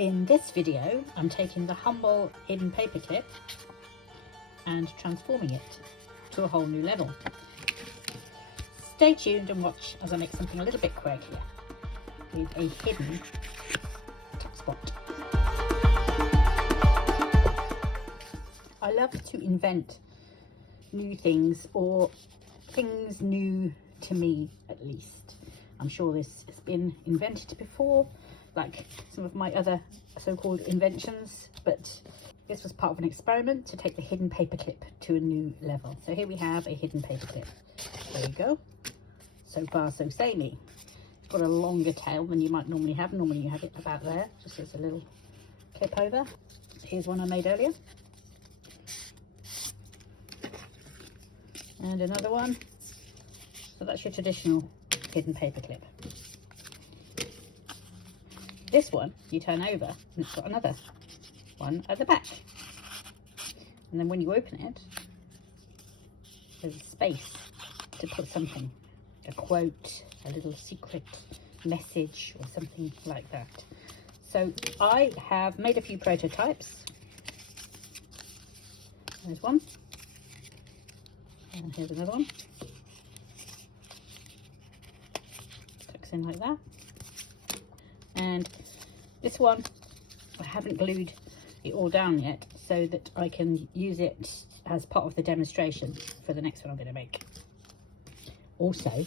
In this video, I'm taking the humble hidden paper clip and transforming it to a whole new level. Stay tuned and watch as I make something a little bit quirkier with a hidden top spot. I love to invent new things, or things new to me at least. I'm sure this has been invented before, like some of my other so-called inventions, but this was part of an experiment to take the hidden paper clip to a new level. So here we have a hidden paper clip. There you go. So far so samey. It's got a longer tail than you might normally have. Normally you have it about there, just as a little clip over. Here's one I made earlier. And another one. So that's your traditional hidden paper clip. This one you turn over and it's got another one at the back, and then when you open it there's a space to put something, a quote, a little secret message or something like that. So I have made a few prototypes. There's one, and here's another one. Tucks in like that. And this one, I haven't glued it all down yet so that I can use it as part of the demonstration for the next one I'm going to make. Also,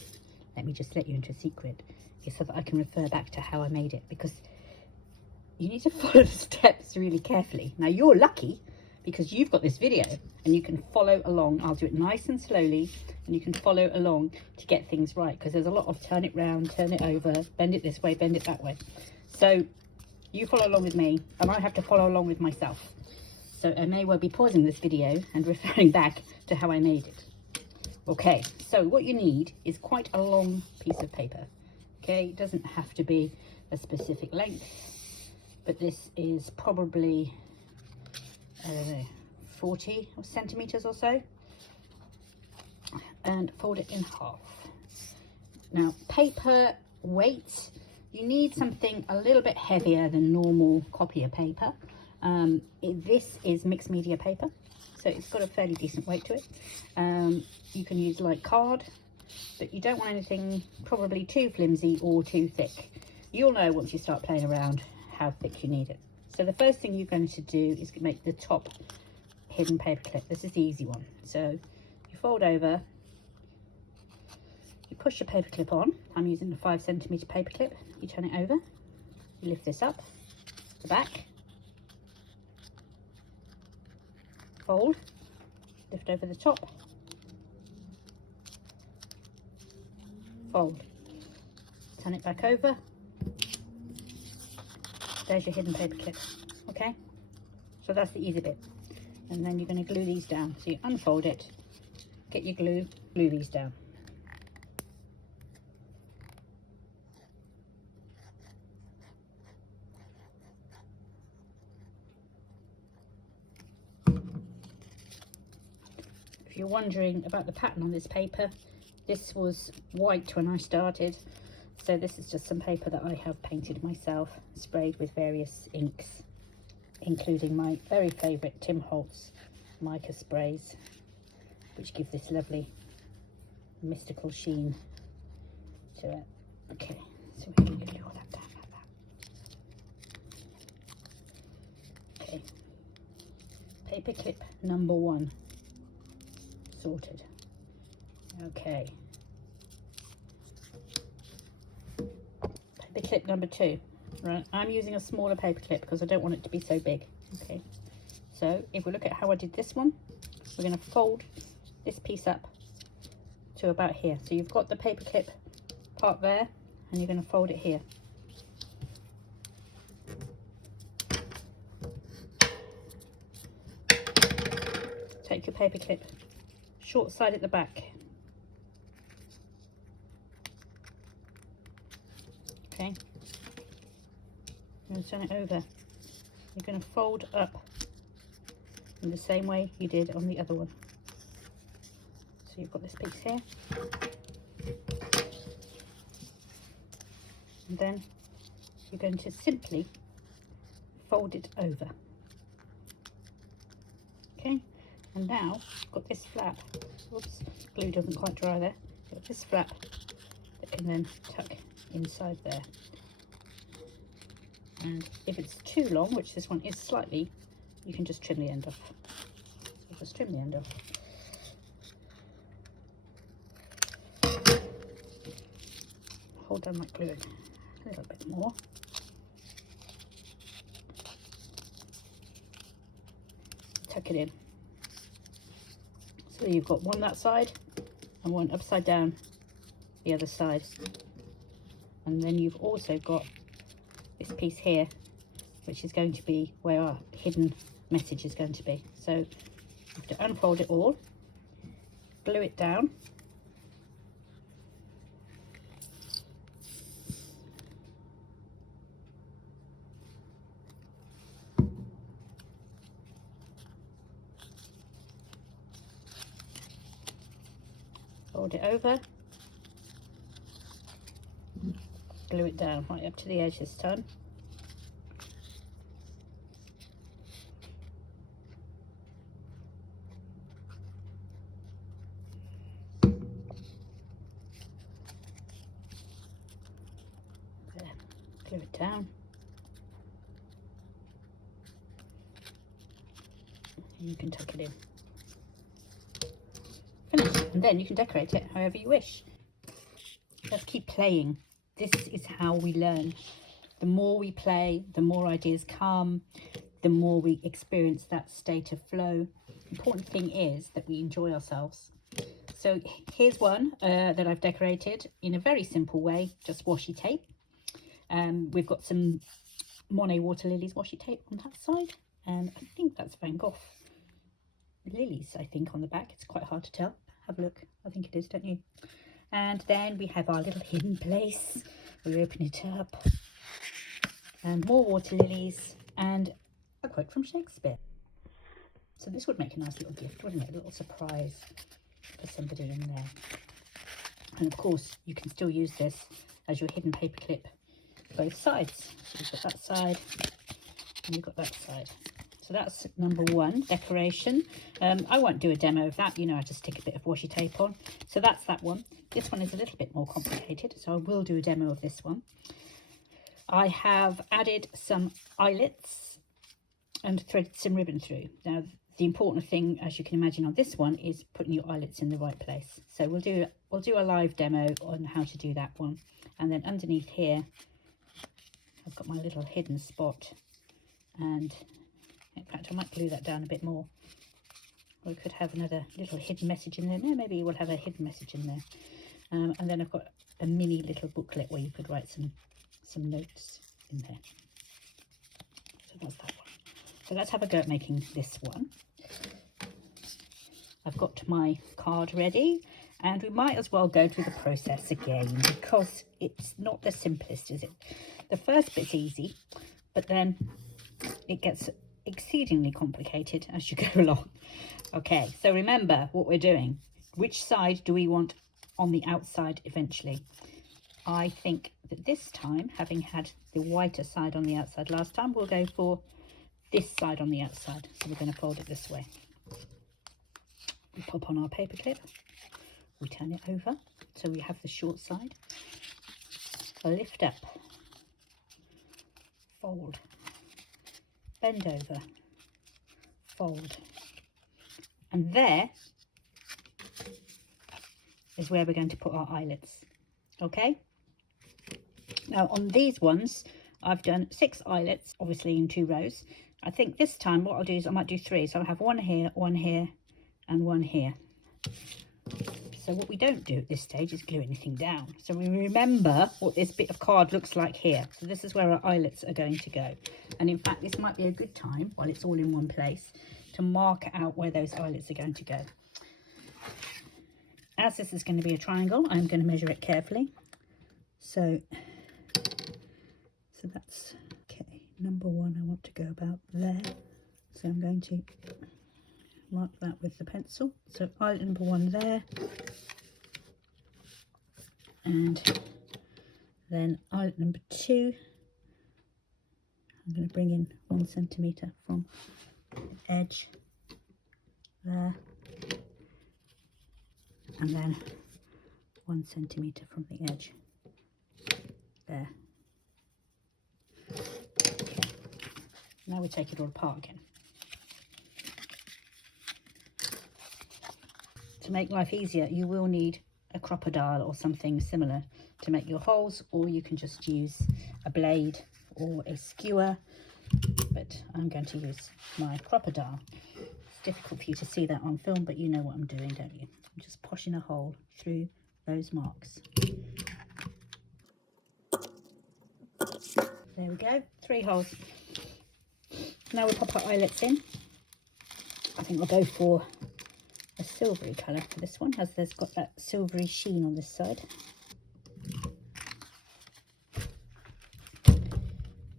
let me just let you into a secret, is so that I can refer back to how I made it, because you need to follow the steps really carefully. Now you're lucky because you've got this video and you can follow along. I'll do it nice and slowly and you can follow along to get things right, because there's a lot of turn it round, turn it over, bend it this way, bend it that way. So you follow along with me and I have to follow along with myself. So I may well be pausing this video and referring back to how I made it. Okay, so what you need is quite a long piece of paper. Okay, it doesn't have to be a specific length, but this is probably, I don't know, 40 centimeters or so, and fold it in half. Now, paper weight, you need something a little bit heavier than normal copier paper. This is mixed media paper, so it's got a fairly decent weight to it. You can use light card, but you don't want anything probably too flimsy or too thick. You'll know once you start playing around how thick you need it. So the first thing you're going to do is make the top hidden paper clip. This is the easy one. So you fold over, you push your paper clip on. I'm using the 5 centimeter paper clip. You turn it over, you lift this up, the back, fold, lift over the top, fold, turn it back over. There's your hidden paper clip. Okay, so that's the easy bit. And then you're going to glue these down. So you unfold it, get your glue, glue these down. If you're wondering about the pattern on this paper, this was white when I started. So this is just some paper that I have painted myself, sprayed with various inks, including my very favourite Tim Holtz mica sprays, which give this lovely mystical sheen to it. Okay, so we're going to glue all that down like that. Okay, paper clip number 1 sorted. Okay, paper clip number 2. Right, I'm using a smaller paper clip because I don't want it to be so big. Okay, so if we look at how I did this one, we're going to fold this piece up to about here. So you've got the paper clip part there and you're going to fold it here. Take your paper clip, short side at the back. Okay, and turn it over. You're going to fold up in the same way you did on the other one. So you've got this piece here, and then you're going to simply fold it over. Okay, and now I've got this flap. Whoops, glue doesn't quite dry there. Got this flap that can then tuck inside there. And if it's too long, which this one is slightly, you can just trim the end off. So just trim the end off. Hold down that glue a little bit more. Tuck it in. So you've got one that side and one upside down the other side. And then you've also got this piece here, which is going to be where our hidden message is going to be. So you have to unfold it all, glue it down, fold it over, glue it down right up to the edge this time. There, glue it down. And you can tuck it in. Finished. And then you can decorate it however you wish. Let's keep playing. This is how we learn. The more we play, the more ideas come, the more we experience that state of flow. Important thing is that we enjoy ourselves. So here's one that I've decorated in a very simple way, just washi tape. We've got some Monet Water Lilies washi tape on that side, and I think that's Van Gogh lilies, I think, on the back. It's quite hard to tell. Have a look. I think it is, don't you? And then we have our little hidden place. We open it up. And more water lilies and a quote from Shakespeare. So this would make a nice little gift, wouldn't it? A little surprise for somebody in there. And of course, you can still use this as your hidden paper clip both sides. So you've got that side and you've got that side. So that's number one, decoration. I won't do a demo of that, you know, I just stick a bit of washi tape on. So that's that one. This one is a little bit more complicated, so I will do a demo of this one. I have added some eyelets and threaded some ribbon through. Now, the important thing, as you can imagine, on this one is putting your eyelets in the right place. So we'll do a live demo on how to do that one. And then underneath here, I've got my little hidden spot, and in fact, I might glue that down a bit more. We could have another little hidden message in there. No, maybe we'll have a hidden message in there. And then I've got a mini little booklet where you could write some notes in there. So that's that one. So let's have a go at making this one. I've got my card ready, and we might as well go through the process again because it's not the simplest, is it? The first bit's easy, but then it gets exceedingly complicated as you go along. Okay, so remember what we're doing. Which side do we want on the outside eventually? I think that this time, having had the whiter side on the outside last time, we'll go for this side on the outside. So we're going to fold it this way. We pop on our paper clip, we turn it over so we have the short side, lift up, fold, bend over, fold, and there is where we're going to put our eyelets. Okay, now on these ones I've done 6 eyelets, obviously in 2 rows. I think this time what I'll do is I might do 3, so I'll have one here and one here. So what we don't do at this stage is glue anything down. So we remember what this bit of card looks like here. So this is where our eyelets are going to go. And in fact, this might be a good time, while it's all in one place, to mark out where those eyelets are going to go. As this is going to be a triangle, I'm going to measure it carefully. So that's, okay, number 1, I want to go about there. So I'm going to mark that with the pencil. So eyelet number 1 there, and then eyelet number 2 I'm going to bring in 1 centimetre from the edge there, and then 1 centimetre from the edge there. Okay. Now we take it all apart again. To make life easier, you will need a crocodile or something similar to make your holes, or you can just use a blade or a skewer, but I'm going to use my crocodile. It's difficult for you to see that on film, but you know what I'm doing, don't you? I'm just pushing a hole through those marks. There we go, 3 holes. Now we'll pop our eyelets in. I think I'll go for a silvery colour for this one, as there's got that silvery sheen on this side.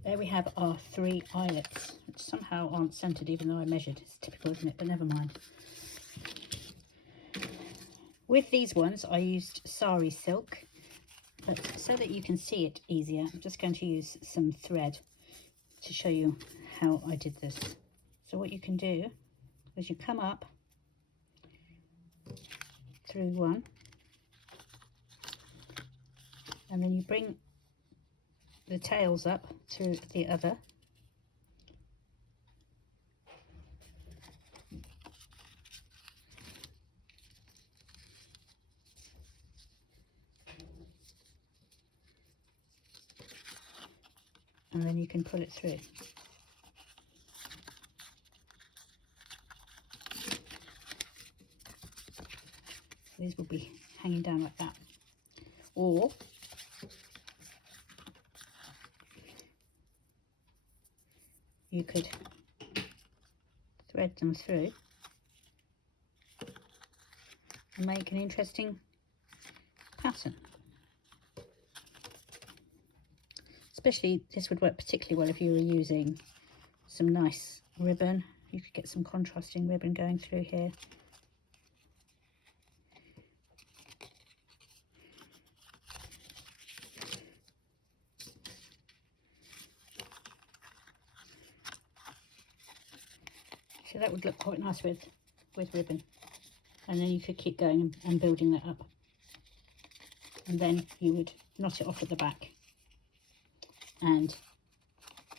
There we have our 3 eyelets, which somehow aren't centred even though I measured. It's typical, isn't it? But never mind. With these ones I used sari silk, but so that you can see it easier, I'm just going to use some thread to show you how I did this. So what you can do is you come up through one, and then you bring the tails up to the other, and then you can pull it through. So these will be hanging down like that, or you could thread them through and make an interesting pattern. Especially this would work particularly well if you were using some nice ribbon. You could get some contrasting ribbon going through here. So that would look quite nice with ribbon, and then you could keep going and building that up, and then you would knot it off at the back and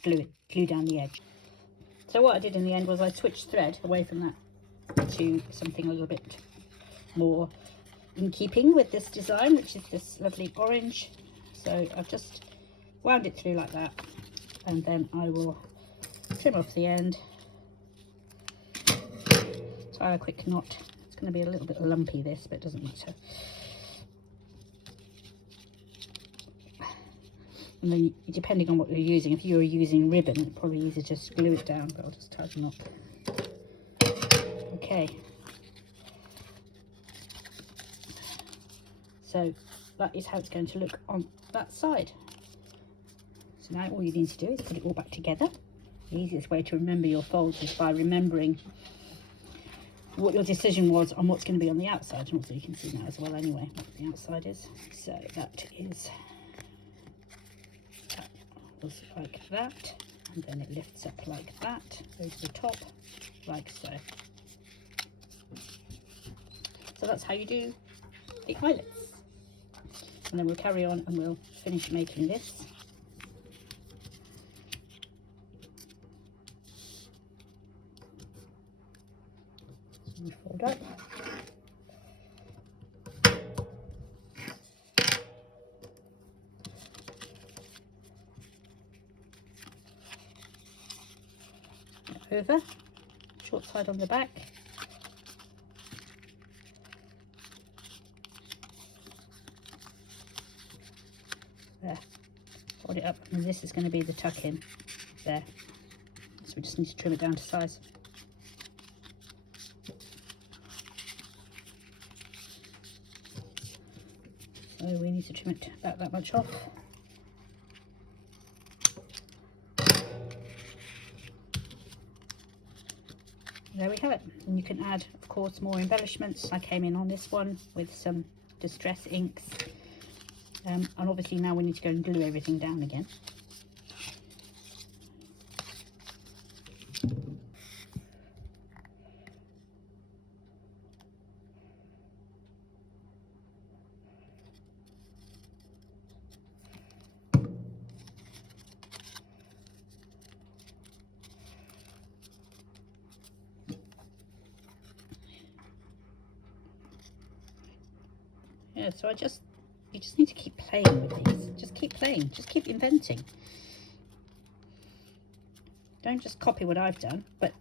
glue down the edge. So what I did in the end was I switched thread away from that to something a little bit more in keeping with this design, which is this lovely orange. So I've just wound it through like that, and then I will trim off the end, tie a quick knot. It's going to be a little bit lumpy this, but it doesn't matter. And then, depending on what you're using, if you're using ribbon, it's probably easier to just glue it down, but I'll just tie the knot. Okay. So that is how it's going to look on that side. So now all you need to do is put it all back together. The easiest way to remember your folds is by remembering what your decision was on what's going to be on the outside, and also you can see now as well anyway what the outside is. So that was like that, and then it lifts up like that over the top, like so. So that's how you do the eyelets, and then we'll carry on and we'll finish making this. So we fold up. Over, short side on the back, there, fold it up, and this is going to be the tuck in there, so we just need to trim it down to size. So we need to trim it about that much off. There we have it, and you can add, of course, more embellishments. I came in on this one with some distress inks, and obviously now we need to go and glue everything down again. Yeah, so you just need to keep playing with these. Just keep playing, just keep inventing. Don't just copy what I've done, but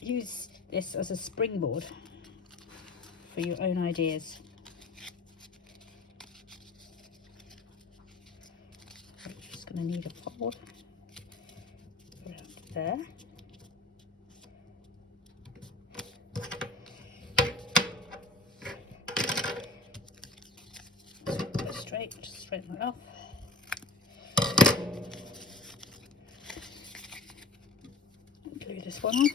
use this as a springboard for your own ideas. I'm just going to need a fold around there. Go straight, just straighten it off. Glue this one on.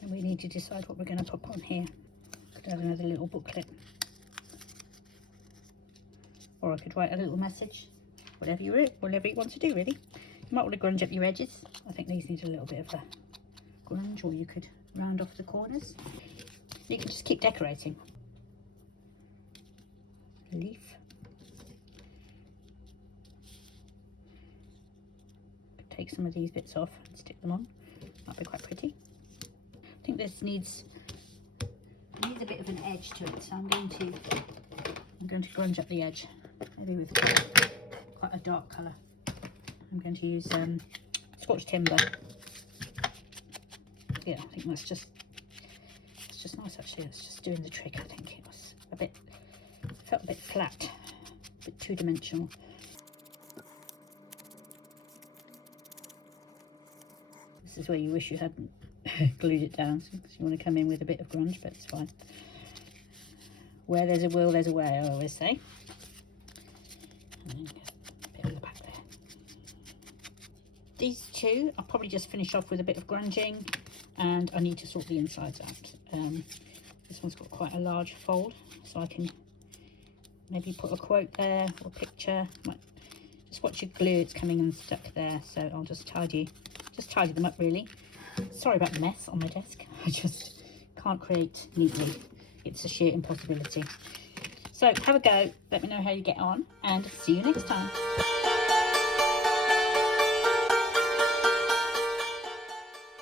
And we need to decide what we're going to pop on here. Could have another little booklet, or I could write a little message. Whatever you want to do, really. You might want to grunge up your edges. I think these need a little bit of a grunge, or you could round off the corners. You can just keep decorating. Leaf. Take some of these bits off and stick them on. That'd be quite pretty. I think this needs a bit of an edge to it, so I'm going to grunge up the edge, maybe with quite a dark colour. I'm going to use Scotch timber. Yeah, I think it's just nice actually. It's just doing the trick. I think it was felt a bit flat, a bit two-dimensional. This is where you wish you hadn't glued it down, because you want to come in with a bit of grunge, but it's fine. Where there's a will, there's a way, I always say. And then a bit on the back there. These two, I'll probably just finish off with a bit of grunging, and I need to sort the insides out. This one's got quite a large fold, so I can maybe put a quote there or a picture. Just watch your glue, it's coming unstuck there, so I'll just tidy them up really. Sorry about the mess on my desk. I just can't create neatly. It's a sheer impossibility. So have a go, let me know how you get on, and see you next time.